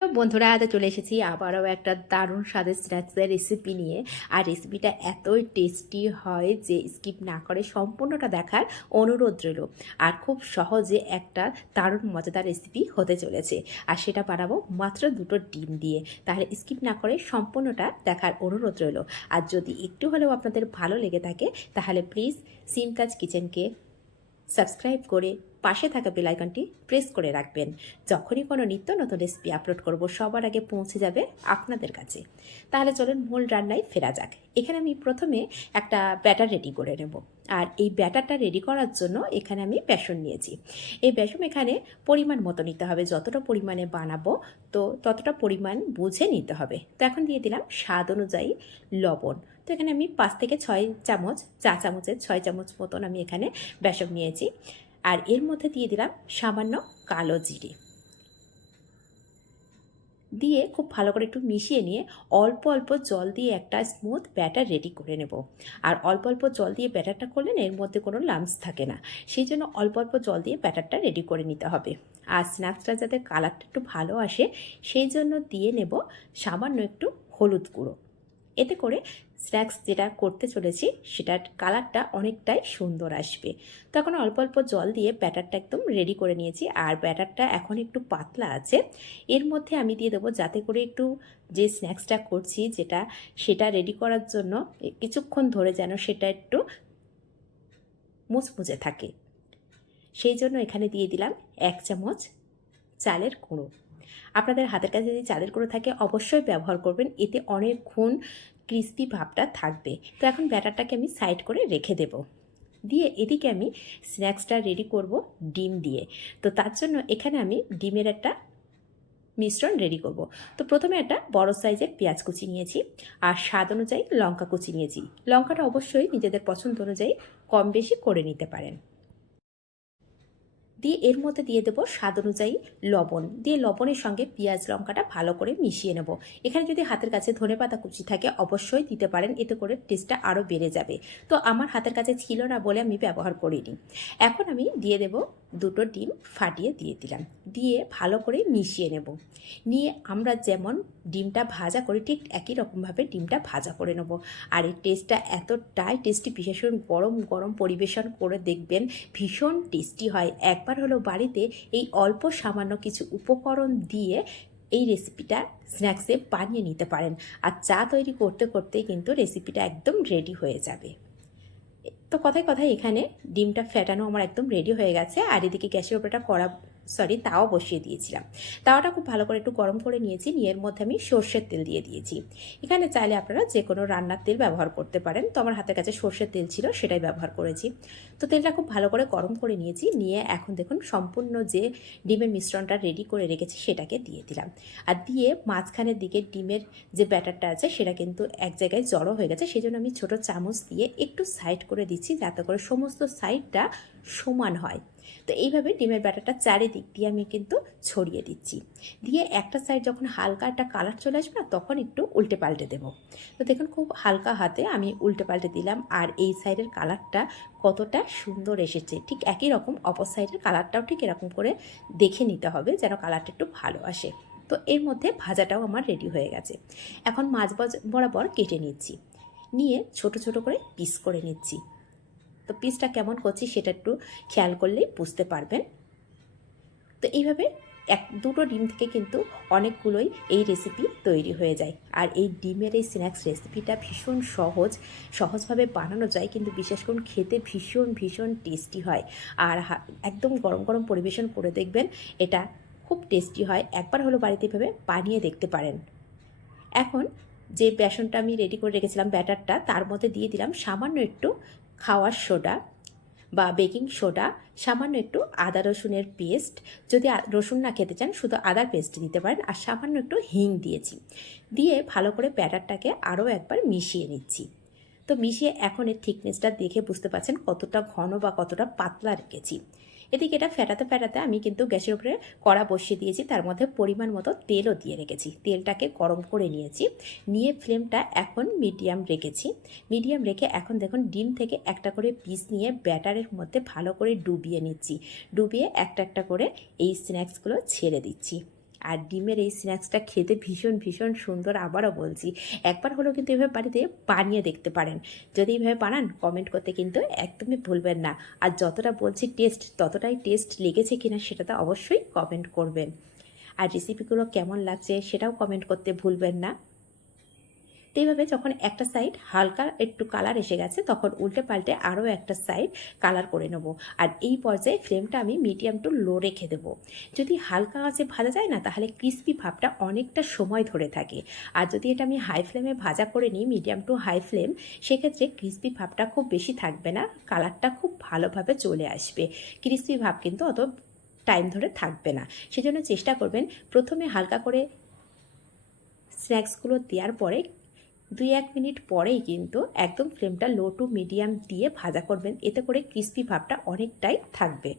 তো বন্ধুরা আজ চলে এসেছি আবারও একটা দারুণ স্বাদের স্ন্যাক্সের রেসিপি নিয়ে। আর রেসিপিটা এতই টেস্টি হয় যে স্কিপ না করে সম্পূর্ণটা দেখার অনুরোধ রইল। আর খুব সহজে একটা দারুণ মজাদার রেসিপি হতে চলেছে। আর সেটা বানাবো মাত্র দুটো ডিম দিয়ে। তাহলে স্কিপ না করে সম্পূর্ণটা দেখার অনুরোধ রইল। আর যদি একটু হলেও আপনাদের ভালো লেগে থাকে তাহলে প্লিজ সিমতাজ কিচেনকে সাবস্ক্রাইব করে পাশে থাকা বেল আইকনটি প্রেস করে রাখবেন। যখনই কোনো নিত্য নতুন রেসিপি আপলোড করব সবার আগে পৌঁছে যাবে আপনাদের কাছে। তাহলে চলুন মূল রান্নায় ফেরা যাক। এখানে আমি প্রথমে একটা ব্যাটার রেডি করে নেব। আর এই ব্যাটারটা রেডি করার জন্য এখানে আমি বেসন নিয়েছি। এই বেসন এখানে পরিমাণ মতো নিতে হবে, যতটা পরিমাণে বানাবো তো ততটা পরিমাণ বুঝে নিতে হবে। তো এখন দিয়ে দিলাম স্বাদ অনুযায়ী লবণ। তো এখানে আমি 5 থেকে 6 চামচ, চা চামচের 6 চামচ মতন আমি এখানে বেসন নিয়েছি। আর এর মধ্যে দিয়ে দিলাম সামান্য কালো জিরে দিয়ে খুব ভালো করে একটু মিশিয়ে নিয়ে অল্প অল্প জল দিয়ে একটা স্মুথ ব্যাটার রেডি করে নেব। আর অল্প অল্প জল দিয়ে ব্যাটারটা করলে এর মধ্যে কোনো লাম্পস থাকে না, সেই জন্য অল্প অল্প জল দিয়ে ব্যাটারটা রেডি করে নিতে হবে। আর স্ন্যাক্সটা যাতে কালারটা একটু ভালো আসে সেই জন্য দিয়ে নেব সামান্য একটু হলুদ গুঁড়ো। এতে করে স্ন্যাক্স যেটা করতে চলেছি সেটার কালারটা অনেকটাই সুন্দর আসবে। তো এখন অল্প অল্প জল দিয়ে ব্যাটারটা একদম রেডি করে নিয়েছি। আর ব্যাটারটা এখন একটু পাতলা আছে। এর মধ্যে আমি দিয়ে দেবো যাতে করে একটু যে স্ন্যাক্সটা করছি সেটা রেডি করার জন্য কিছুক্ষণ ধরে যেন সেটা একটু মুচমুচে থাকে, সেই জন্য এখানে দিয়ে দিলাম 1 চামচ চালের গুঁড়ো। আপনাদের হাতের কাছে যদি চালের গুঁড়ো থাকে অবশ্যই ব্যবহার করবেন, এতে অনেকক্ষণ ক্রিস্পি ভাবটা থাকবে। তো এখন ব্যাটারটাকে আমি সাইড করে রেখে দেব। দিয়ে এদিকে আমি স্ন্যাক্সটা রেডি করব ডিম দিয়ে। তো তার জন্য এখানে আমি ডিমের একটা মিশ্রণ রেডি করব। তো প্রথমে একটা বড় সাইজের পেঁয়াজ কুচি নিয়েছি আর স্বাদ অনুযায়ী লঙ্কা কুচি নিয়েছি। লঙ্কাটা অবশ্যই নিজেদের পছন্দ অনুযায়ী কম বেশি করে নিতে পারেন। দিয়ে এর মধ্যে দিয়ে দেবো স্বাদ অনুযায়ী লবণ, দিয়ে লবণের সঙ্গে পেঁয়াজ লঙ্কাটা ভালো করে মিশিয়ে নেব। এখানে যদি হাতের কাছে ধনেপাতা কুচি থাকে অবশ্যই দিতে পারেন, এতে করে টেস্টটা আরও বেড়ে যাবে। তো আমার হাতের কাছে ছিল না বলে আমি ব্যবহার করিনি। এখন আমি দিয়ে দেব দুটো ডিম ফাটিয়ে দিয়ে দিলাম, দিয়ে ভালো করে মিশিয়ে নেব। নিয়ে আমরা যেমন ডিমটা ভাজা করি ঠিক একই রকমভাবে ডিমটা ভাজা করে নেব। আর এই টেস্টটা এতটাই টেস্টি, বিশেষ করে গরম গরম পরিবেশন করে দেখবেন ভীষণ টেস্টি হয়। একবার হলো বাড়িতে এই অল্প সামান্য কিছু উপকরণ দিয়ে এই রেসিপিটা স্ন্যাক্সে বানিয়ে নিতে পারেন। আর চা তৈরি করতে করতেই কিন্তু রেসিপিটা একদম রেডি হয়ে যাবে। তো কথায় কথায় এখানে ডিমটা ফেটানো আমার একদম রেডি হয়ে গেছে। আর এদিকে গ্যাসের উপরটা তাওয়া বসিয়ে দিয়েছিলাম। তাওয়াটা খুব ভালো করে একটু গরম করে নিয়েছি, নিয়ে এর মধ্যে আমি সর্ষের তেল দিয়ে দিয়েছি। এখানে চাইলে আপনারা যে কোনো রান্নার তেল ব্যবহার করতে পারেন, তো আমার হাতের কাছে সর্ষের তেল ছিল সেটাই ব্যবহার করেছি। তো তেলটা খুব ভালো করে গরম করে নিয়েছি, নিয়ে এখন দেখুন সম্পূর্ণ যে ডিমের মিশ্রণটা রেডি করে রেখেছি সেটাকে দিয়ে দিলাম। আর দিয়ে মাঝখানের দিকে ডিমের যে ব্যাটারটা আছে সেটা কিন্তু এক জায়গায় জড়ো হয়ে গেছে, সেই জন্য আমি ছোটো চামচ দিয়ে একটু সাইড করে দিচ্ছি যাতে করে সমস্ত সাইডটা সমান হয়। তো এইভাবে ডিমের ব্যাটারটা চারিদিক দিয়ে আমি কিন্তু ছড়িয়ে দিচ্ছি। দিয়ে একটা সাইড যখন হালকা একটা কালার চলে আসবে না তখন একটু উল্টে পাল্টে দেবো। তো দেখুন খুব হালকা হাতে আমি উল্টে পাল্টে দিলাম। আর এই সাইডের কালারটা কতটা সুন্দর এসেছে, ঠিক একই রকম অপর সাইডের কালারটাও ঠিক এরকম করে দেখে নিতে হবে যেন কালারটা একটু ভালো আসে। তো এর মধ্যে ভাজাটাও আমার রেডি হয়ে গেছে। এখন মাছ বরাবর কেটে নিচ্ছি, নিয়ে ছোট ছোট করে পিস করে নিচ্ছি। তো পিসটা কেমন করছি সেটা একটু খেয়াল করলেই বুঝতে পারবেন। তো এইভাবে দুটো ডিম থেকে কিন্তু অনেকগুলোই এই রেসিপি তৈরি হয়ে যায়। আর এই ডিমের এই স্ন্যাক্স রেসিপিটা ভীষণ সহজভাবে বানানো যায়, কিন্তু বিশেষ করে খেতে ভীষণ ভীষণ টেস্টি হয়। আর একদম গরম গরম পরিবেশন করে দেখবেন, এটা খুব টেস্টি হয়। একবার হলো বাড়িতে এভাবে বানিয়ে দেখতে পারেন। এখন যে বেসনটা আমি রেডি করে রেখেছিলাম ব্যাটারটা, তার মধ্যে দিয়ে দিলাম সামান্য একটু খাওয়ার সোডা বা বেকিং সোডা, সামান্য একটু আদা রসুনের পেস্ট, যদি রসুন না খেতে চান শুধু আদার পেস্ট দিতে পারেন, আর সামান্য একটু হিং দিয়েছি। দিয়ে ভালো করে ব্যাটারটাকে আরও একবার মিশিয়ে নিচ্ছি। তো মিশিয়ে এখন এর থিকনেসটা দেখে বুঝতে পারছেন কতটা ঘন বা কতটা পাতলা রেখেছি। এদিকে এটা ফেটাতে ফেটাতে আমি কিন্তু গ্যাসের উপরে কড়া বসিয়ে দিয়েছি, তার মধ্যে পরিমাণ মতো তেলও দিয়ে রেখেছি। তেলটাকে গরম করে নিয়েছি, নিয়ে ফ্লেমটা এখন মিডিয়াম রেখেছি। মিডিয়াম রেখে এখন দেখুন ডিম থেকে একটা করে পিস নিয়ে ব্যাটারের মধ্যে ভালো করে ডুবিয়ে নিচ্ছি। ডুবিয়ে একটা একটা করে এই স্ন্যাক্সগুলো ছেড়ে দিচ্ছি। আর ডিমের এই স্ন্যাক্সটা খেতে ভীষণ ভীষণ সুন্দর। আবারও বলছি, একবার হলেও কিন্তু এভাবে বাড়িতে বানিয়ে দেখতে পারেন। যদি এইভাবে বানান কমেন্ট করতে কিন্তু একদমই ভুলবেন না। আর যতটা বলছি টেস্ট, ততটাই টেস্ট লেগেছে কিনা সেটা তো অবশ্যই কমেন্ট করবেন। আর রেসিপিগুলো কেমন লাগছে সেটাও কমেন্ট করতে ভুলবেন না। তো এইভাবে যখন একটা সাইড হালকা একটু কালার এসে গেছে তখন উল্টে পাল্টে আরও একটা সাইড কালার করে নেব। আর এই পর্যায়ে ফ্লেমটা আমি মিডিয়াম টু লো রেখে দেবো। যদি হালকা আঁচে ভাজা যায় না তাহলে ক্রিস্পি ভাবটা অনেকটা সময় ধরে থাকে। আর যদি এটা আমি হাই ফ্লেমে ভাজা করে নিই, মিডিয়াম টু হাই ফ্লেম, সেক্ষেত্রে ক্রিস্পি ভাবটা খুব বেশি থাকবে না, কালারটা খুব ভালোভাবে চলে আসবে। ক্রিস্পি ভাব কিন্তু অত টাইম ধরে থাকবে না। সেজন্য চেষ্টা করবেন প্রথমে হালকা করে স্ন্যাক্সগুলো দেওয়ার পরে 2-1 মিনিট পরেই কিন্তু একদম ফ্লেমটা লো টু মিডিয়াম দিয়ে ভাজা করবেন। এতে করে ক্রিস্পি ভাবটা অনেকটাই থাকবে।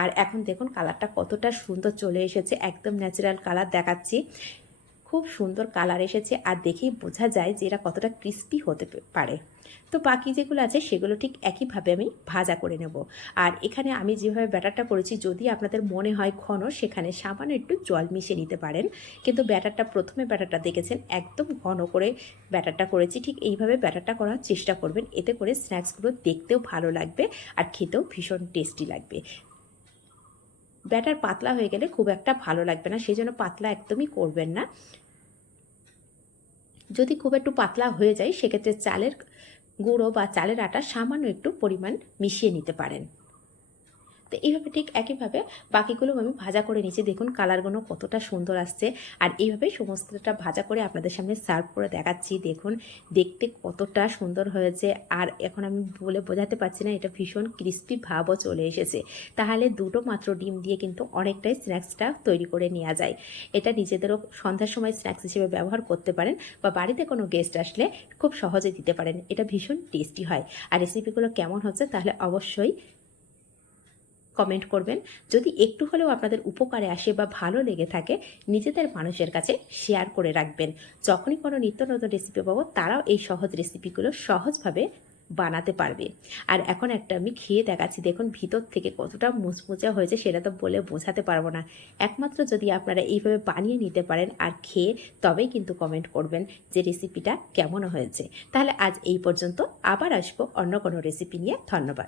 আর এখন দেখুন কালারটা কতটা সুন্দর চলে এসেছে, একদম ন্যাচারাল কালার দেখাচ্ছি। খুব সুন্দর কালার এসেছে আর দেখেই বোঝা যায় যে এরা কতটা ক্রিস্পি হতে পারে। তো বাকি যেগুলো আছে সেগুলো ঠিক একইভাবে আমি ভাজা করে নেব। আর এখানে আমি যেভাবে ব্যাটারটা করেছি, যদি আপনাদের মনে হয় ঘন, সেখানে সামান্য একটু জল মিশিয়ে নিতে পারেন। কিন্তু প্রথমে ব্যাটারটা দেখেছেন একদম ঘন করে ব্যাটারটা করেছি, ঠিক এইভাবে ব্যাটারটা করার চেষ্টা করবেন। এতে করে স্ন্যাক্সগুলো দেখতেও ভালো লাগবে আর খেতেও ভীষণ টেস্টি লাগবে। ব্যাটার পাতলা হয়ে গেলে খুব একটা ভালো লাগবে না, সেই জন্য পাতলা একদমই করবেন না। যদি খুব একটু পাতলা হয়ে যায় সেক্ষেত্রে চালের গুঁড়ো বা চালের আটা সামান্য একটু পরিমাণ মিশিয়ে নিতে পারেন। তো এইভাবে ঠিক একইভাবে বাকিগুলো আমি ভাজা করে নিচ্ছি। দেখুন কালারগুলো কতটা সুন্দর আসছে। আর এইভাবে সমস্তটা ভাজা করে আপনাদের সামনে সার্ভ করে দেখাচ্ছি। দেখুন দেখতে কতটা সুন্দর হয়েছে। আর এখন আমি বলে বোঝাতে পারছি না, এটা ভীষণ ক্রিস্পি ভাবও চলে এসেছে। তাহলে দুটো মাত্র ডিম দিয়ে কিন্তু অনেকটাই স্ন্যাক্সটা তৈরি করে নেওয়া যায়। এটা নিজেদেরও সন্ধ্যার সময় স্ন্যাক্স হিসেবে ব্যবহার করতে পারেন বা বাড়িতে কোনো গেস্ট আসলে খুব সহজে দিতে পারেন। এটা ভীষণ টেস্টি হয়। আর রেসিপিগুলো কেমন হচ্ছে তাহলে অবশ্যই কমেন্ট করবেন। যদি একটু হলেও আপনাদের উপকারে আসে বা ভালো লেগে থাকে, নিজেদের মানুষের কাছে শেয়ার করে রাখবেন। যখনই কোনো নিত্য নতুন রেসিপি পাবো তারাও এই সহজ রেসিপিগুলো সহজভাবে বানাতে পারবে। আর এখন একটা আমি খেয়ে দেখাচ্ছি, দেখুন ভিতর থেকে কতটা মুচমুচে হয়েছে সেটা তো বলে বোঝাতে পারবো না। একমাত্র যদি আপনারা এইভাবে বানিয়ে নিতে পারেন আর খেয়ে তবেই কিন্তু কমেন্ট করবেন যে রেসিপিটা কেমন হয়েছে। তাহলে আজ এই পর্যন্ত, আবার আসবো অন্য কোনো রেসিপি নিয়ে। ধন্যবাদ।